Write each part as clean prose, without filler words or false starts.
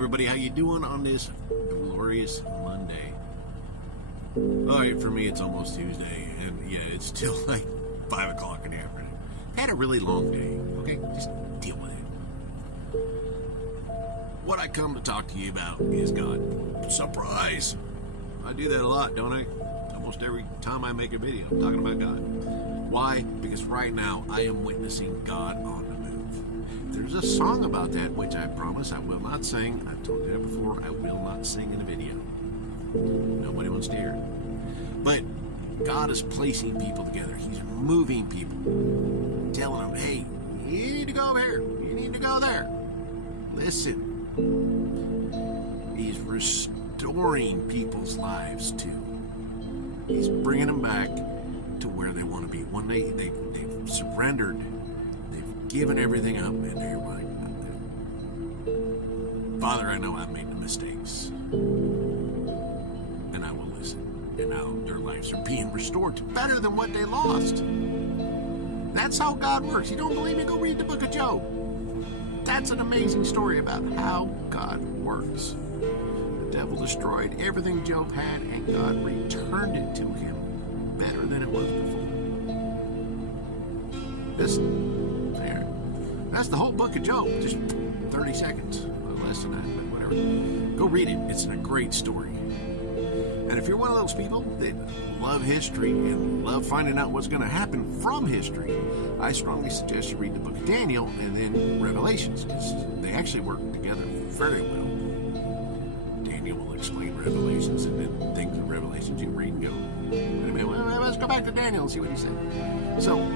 everybody, how you doing on this glorious Monday? Alright, for me it's almost Tuesday, and yeah, it's still like 5 o'clock in the afternoon. I had a really long day, okay? Just deal with it. What I come to talk to you about is God. Surprise! I do that a lot, don't I? Almost every time I make a video, I'm talking about God. Why? Because right now I am witnessing God on the move. There's a song about that, which I promise I will not sing. I've told you that before. I will not sing in a video. Nobody wants to hear it. But God is placing people together. He's moving people. Telling them, hey, you need to go over here. You need to go there. Listen. He's restoring people's lives too. He's bringing them back to where they want to be. One day they've surrendered. They've given everything up, and they're like, Father, I know I've made the mistakes, and I will listen. And now their lives are being restored to better than what they lost. That's how God works. You don't believe me? Go read the book of Job. That's an amazing story about how God works. The devil destroyed everything Job had, and God returned it to him better than it was before. That's the whole book of Job. Just 30 seconds, less than that, but whatever. Go read it. It's a great story. And if you're one of those people that love history and love finding out what's going to happen from history, I strongly suggest you read the book of Daniel and then Revelations, because they actually work together very well. Daniel will explain Revelations, and then things in Revelations you read and go, wait a minute, well, let's go back to Daniel and see what he said. So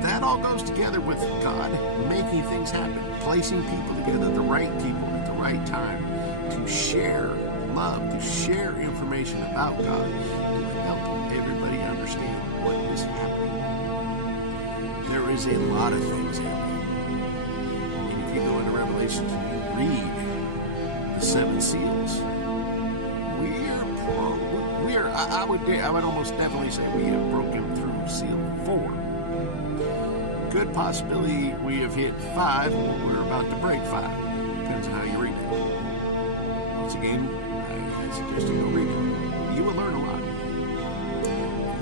that all goes together with God making things happen, placing people together, the right people at the right time to share love, to share information about God, to help everybody understand what is happening. There is a lot of things happening. And if you go into Revelations and you read the 7 seals, I would almost definitely say we have broken through seal 4. Good possibility we have hit 5, or we're about to break 5. Depends on how you read it. Once again, I suggest you go read it. You will learn a lot.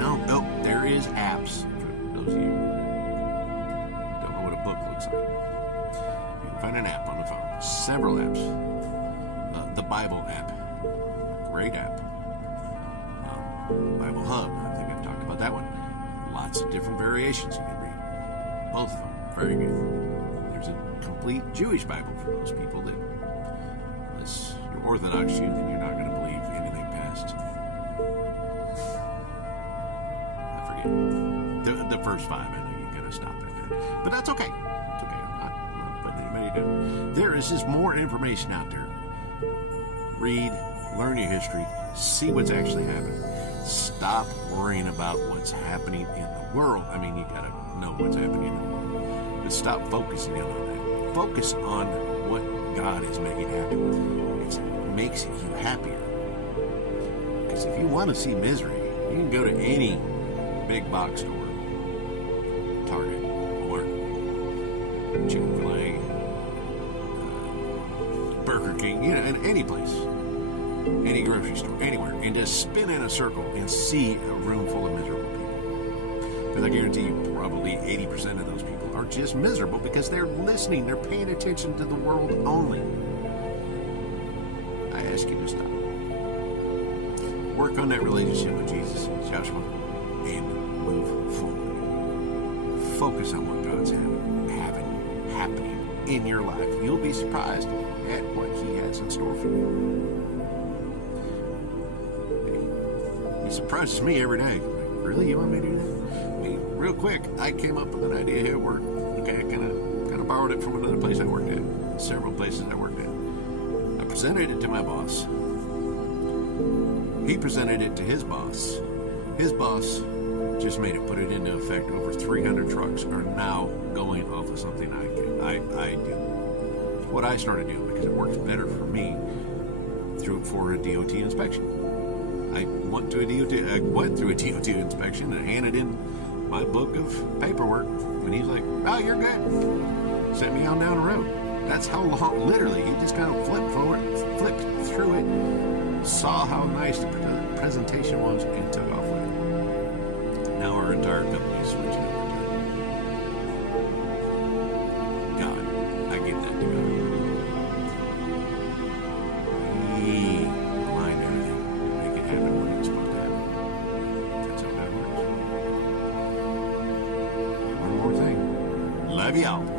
No, there is apps. For those of you who don't know what a book looks like. You can find an app on the phone. Several apps. The Bible app. Great app. Bible Hub. I think I've talked about that one. Lots of different variations you can read. Both of them. Very good. There's a complete Jewish Bible for those people that, unless you're Orthodox Jew, then you're not going to believe anything past, I forget, the first 5. I know you're going to stop at that. But that's okay. It's okay. I'm not putting anybody down. There is just more information out there. Read, learn your history, see what's actually happening. Stop worrying about what's happening in the world. I mean, you got to know what's happening in the world. But stop focusing in on that. Focus on what God is making happen. It makes you happier. Because if you want to see misery, you can go to any big box store, Target, Walmart, Chick-fil-A, Burger King, in any place, any grocery store, anywhere, and just spin in a circle and see a room full of miserable people. Because I guarantee you, probably 80% of those people are just miserable because they're listening, they're paying attention to the world only. I ask you to stop. Work on that relationship with Jesus, Joshua, and move forward. Focus on what God's happening in your life. You'll be surprised at what He has in store for you. He surprises me every day. Like, really? You want me to do that? I mean, real quick, I came up with an idea here at work. Okay, I kind of borrowed it from another place I worked at. Several places I worked at. I presented it to my boss. He presented it to his boss. His boss just made it, put it into effect. Over 300 trucks are now going off of something I do. It's what I started doing because it works better for me for a DOT inspection. I went through a DOT inspection and handed in my book of paperwork, and he's like, "Oh, you're good." Sent me on down the road. That's how long, literally, he just kind of flipped forward, flipped through it, saw how nice the presentation was, and took off with it. Now our entire company is switching over to it. God, I give that to God. He aligned everything to make it happen when it's supposed to happen. That's how that works. One more thing. Love y'all.